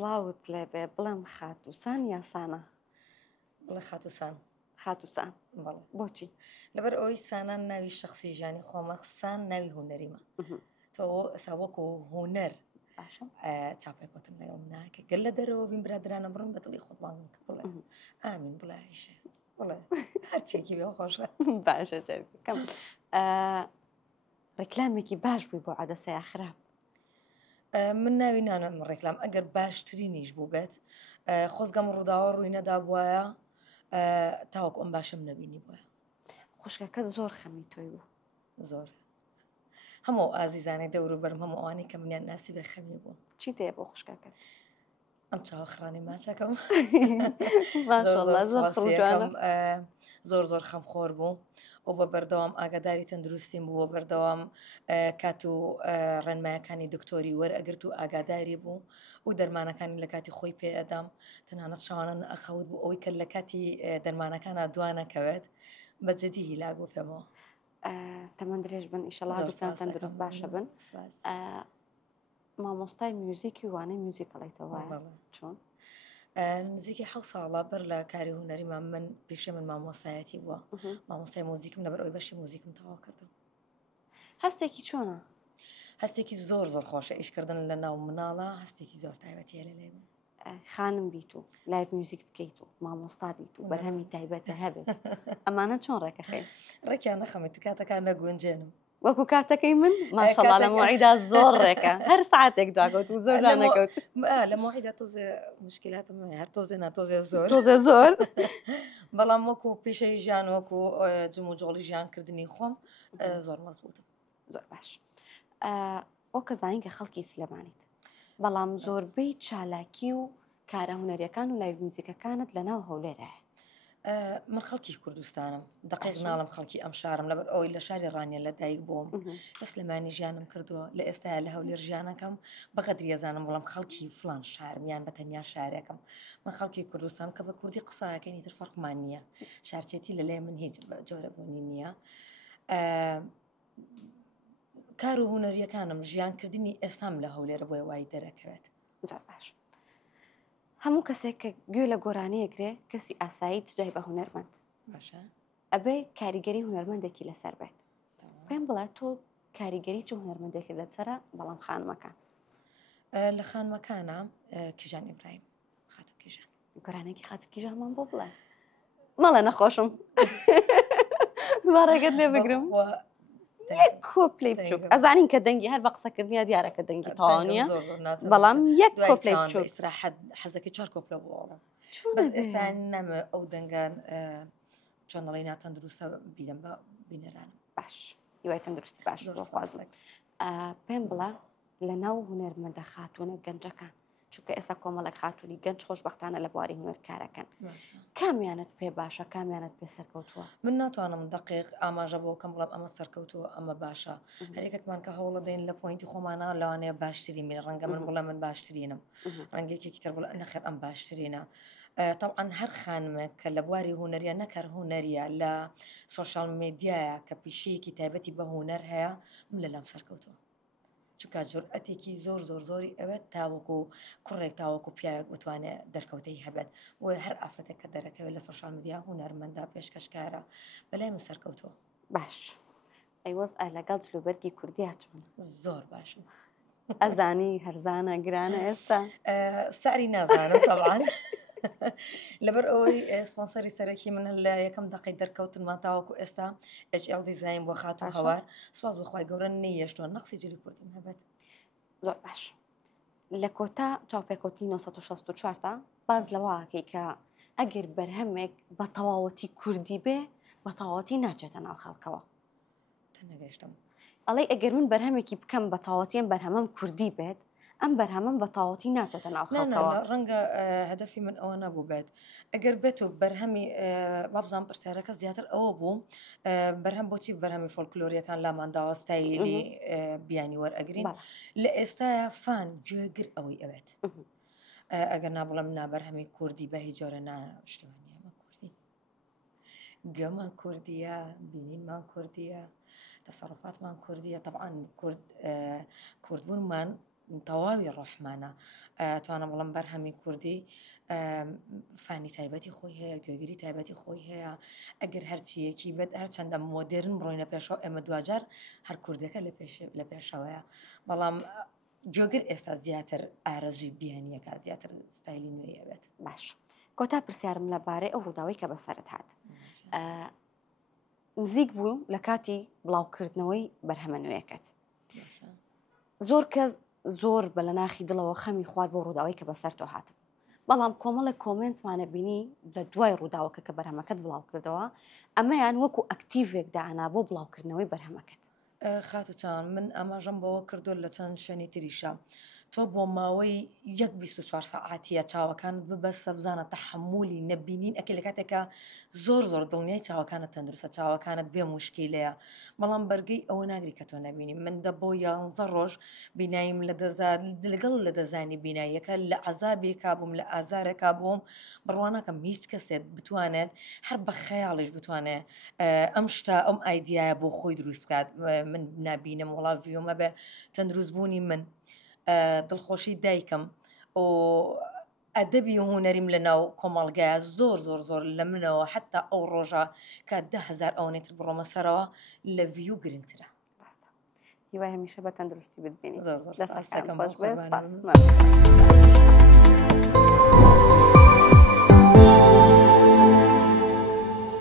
سڵاوت لێبێ بڵێم خاتووسان یا سانە؟ بڵێ خاتوسان. خاتووسان بەڵێ. بۆچی؟ لەبەر ئەوەی سانان ناوی شخصی ژیانی خۆمە، سان ناوی هوەریمە. تۆ ئەسا وەکو هوەر چاپێکوتن لەگەڵ ناکە گەل لە دەرەوە بین برادرانە بڕن بە دڵی خۆتمان بڵێ ئامین بڵێ عیشە بڵێ هەرچێکی بێ خۆشە. باشە جەرگەکەم ڕێکلامێکی باش بووی بۆ عەدەسەیە خراپ. من ناوی نانم ڕێکلام ئەگەر باشترینیش بوو بێت خۆزگەم ڕووداوە ڕووی نەدا بواە تاوەکو ئەم باشم نەبینی بواە. خوشکەکەت زۆر خەمی تۆی بوو. زۆر هەموو ئازیزانەی دەور و بەرم هەموو ئەوانەی کە منیان ناسی بێ خەمی بوو. چی تەیە بۆ خوشکەکەت؟ ئەم چاوەخڕانی ماچەکەم زۆر زۆر خەمخۆر بوو و بە بەردەوام ئاگاداری تەندروستیم بوو بە بەردەوام کات و ڕێنمایەکانی دکتۆری وەرئەگرت و ئاگاداری بوو و دەرمانەکانی لە کاتی خۆی پێ ئەدام تەنانەت شاوانە ئەخەوت بوو ئەوەی کە لە کاتی دەرمانەکانە دوانەکەوێت بەجددی هیلاگ بوو پێمەوە. تەمەند درێژ بن ئیشەڵا دوستان تەندروست باشە بن. مامۆستای میوزیکی وانەی میوزیکەڵێتەوە چۆن؟ نزیکی 7 ساڵە بەر لە کاری هوەریمان من پێشێ من مامۆسایەتی بووە مامۆسای مۆزیکم لەبەر ئەوی بەشی مۆزیکم تەواو کردەوە. هەستێکی چۆنە؟ هەستێکی زۆر زۆر خۆشە ئیشکردن لە ناو مناڵە هەستێکی زۆر تایبەتیە لە لێ من. خانم بیت و لایڤ میوزیک بکەیت و مامۆستا بیت و بەرهەمی تایبەتە هەبێت ئەمانە چۆن ڕێکەخێن؟ ڕێکیان نەخەمێت کاتەکان نەگونجێنم. وەکو کاتەکەی من ماشەڵا لە مۆعیدا زۆر ڕێکە هەر ساعتێک داگەوت و زۆر نەکەوت لە مۆعیدا تۆزێ مشکلاتم هەر تۆزێ ناتۆزێ زۆر تۆزێ زۆر بەڵام وەکو پیشەی ژیان وەکو جم و جۆڵی ژیانکردنی خۆم زۆر مەزبووتم. زۆر باش ئەو کەزانین کە خەڵکی سلێمانیت بەڵام زۆربەی چالاکی و کارە هونەریەکان و لایڤ میوزیکەکانت لەناو هەولێرە. من خەڵکی کوردستانم دقیق ناڵم خەڵکی ئەم شارم لەبەر ئەوەی لە شاری ڕانیە لە دایک بووم دەسلێمانی ژیانم کردووە لە ئێستاە لە هەولێر ژیانەکەم بەقەدری ەزانم بەڵام خەڵکی فلان شارم یان بە تەنیا شارێکم من خەڵکی کوردستان کە بە کوردی قساکەنی تر فەرقمان نییە شارچێتی لە لێ من هیچ جۆرە بوونی نییە. کار و هوەریەکانم ژیانکردنی ئێستام لە هەولێرە بۆی وای دەرەکەوێت. زۆر باش هەموو کەسێک کە گوێ لە گۆرانەیەکرێ کەسی ئاسایی تجای بە هونەرمەند باشە ئەبێ کاریگەری هونەرمەندێکی لەسەر بێت. پێم بڵێ تۆ کاریگەری چ هونەرمەندێکی لەسەرە بەڵام خانمەکان لە خانمەکانە کیژان ئیبراهیم خاتو کیژان گۆرانێکی خاتو کیژانمان بۆ بڵێ مەڵێ نەخۆشم ڕێگەت لێ بگرم یەک کۆپلەی بچووک ئەزانین کە دەنگی هەر بە قسەکردنیا دیارەکە دەنگی تاوانە بەڵام یەک کۆپلەی بچووک ئیسراحەت حەزەکەی 4 کۆپلە بووە بەس ئێستا نەمە ئەو دەنگان چۆنەڵی ناتەندروستە بیدەم بە بینەرانم. باش هیوای تەندروستی باش خوازم پێم بڵە لە ناو هونەرمەندە خاتوونە گەنجەکان چونکە ئێستا کۆمەڵک خاتونی گەنج خۆشبەختانە لە بواری هونەرکارەکەن کامیانت پێ باشە کامیانت پێ سەرکەوتووە؟ من ناتوانم دقیق ئاماژە بۆ کەم بڵام ئەمە سەرکەوتووە ئەمە باشە هەرێکێکمان کە هەوڵە دەین لە پۆینتی خۆمانە لەوانەیە باشترین بینە ڕەنگە من بڵێ من باشترینم ڕەنگێکی تر بڵێ نەخێر ئەم باشترینە. طبعا هەر خانمێک کە لە بواری هوەریە نەکار هوەریە لە سۆشال میدیایە کە پیشەیەکی تایبەتی بە هوەر هەیە من لە لام سەرکەوتووە چونکە جورئەتێکی زۆر زۆر زۆری ئەوێت تاوەکو کوڕێک تاوەکو پیاوێک بتوانێت دەرکەوتەی هەبێت و هەر ئافرەتێک کە دەرەکەوێت لە سۆشال میدیا هونەرمەندا پێشکەشکارە بەلای من سەرکەوتووە. باش ئەیوەز لەگەڵ جلوبەرگی کوردی هاتوون زۆر باشن ئەزانی هەرزانە گرانە ئێستا ساری نازانم طبعاً لەبەر ئەوەی سپۆنسەری سەرەکی من لە یەکەم دقی دەرکەوتنمان تاوەکو ئێستا HL دیزاین بۆ خاتو هەوار سپاس بەخوای گەورە نەیەشتووە نەقسی جلی کوردیم هەبێت. زۆر باش لە کۆتا چاوپێکەوتی 1964 تا باز لەواکەی کە ئەگەر بەرهەمێک بە تەواوەتی کوردی بێ بە تەواوەتی ناچێتە ناو خەڵکەوە نەگەشتم ئەڵێ ئەگەر من بەرهەمێکی بکەم بە تەواوەتیان بەرهەمەم کوردی بێت ئەم بەرهەمەم بە تەواوەتی ناچێتە ناو خەڵکەوە. ڕەنگە هەدەفی من ئەوە نەبوو بێت ئەگەر بێت و بەرهەمی بابزان پرسیارەکە زیاتر ئەوە بوو بەرهەم بۆچی بەرهەمی فۆلکلۆریەکان لامانداوە ستایلی بیانی وەرئەگرین لە ئێستاە فان گوێگر ئەوەی ئەوێت ئەگەر نابڵم نابەرهەمی کوردی بە هیچ جۆرە ناشتوانیە ئەمە کوردی گوێمان کوردیە بینینمان کوردیە تەسەڕفاتمان کوردیە طبعاً کوردبوونمان تەواوی ڕۆحمانە توانە بڵم بەرهەمی کوردی فانی تایبەتی خۆی هەیە گوێگیری تایبەتی خۆی هەیە ئەگەر هەرچیەکی بێت هەرچەندە مۆدرن بڕۆینە پێشەوە ئێمە دوجار هەر کوردەکە لە پێشەوەیە بەڵام جۆگر ئێستا زیاتر ئارەزوی بیانیەکە زیاتر ستایلی نوێیەوێت باش کۆتا پرسیارم لەبارەی ئەو ڕووداوی کە بەسەرت هات نزیک بوو لە کاتی بڵاوکردنەوەی بەرهەمە نوێیەکەت زۆر کەس زۆر بە لە ناخی دڵەوە خەمی خوارد بۆ ڕووداوی کە بەسەر تۆ هاتم بەڵام کۆمەڵە کۆمنتمانە بینی لە دوای ڕووداوەکە کە بەرهەمەکەت بڵاو کردەوە ئەمەیان وەکو ئەکتیڤێک دانا بۆ بڵاوکردنەوەی بەرهەمەکەت خاتوچان من ئاماژەم بەوە کردو لە چەند شوێنی تریشە تۆ بۆ ماوەی 24 ساعاتیە چاوەکانت ببەستە بزانە تەحمولی نەبینین ئەکە لە کاتێکە زۆر دڵنیای چاوەکانت تەندروستە چاوەکانت بێ موشکیلەیە بەڵام بەرگەی ئەوە ناگری کە تۆ نەبینی من دە بۆ 11 ڕۆژ بیناییم لەگەڵ لە دەزانی بیناییەکە لە عەزابێکا بووم لە ئازارێکا بووم بڕوانەکەم هیچ کەسێت بتوانێت هەر بە خەیاڵیش بتوانێت ئەم شتا ئەم ئایدیایە بۆ خۆی دروست بکات من نابینم وڵا ڤیۆمە بێ تەندروست بوونی من دڵخۆشی دایکم و ئەدەبی هوەریم لە ناو کۆمەڵگایە زۆر لە منەوە حتا ئەو ڕۆژە کە 10,000 ئەوەنێتر بڕۆمە سەرەوە لە ڤیو گرنگترە هیوای هەمیشە بە تەندروستی بتبینی زۆر دەستەکەم خۆش بێت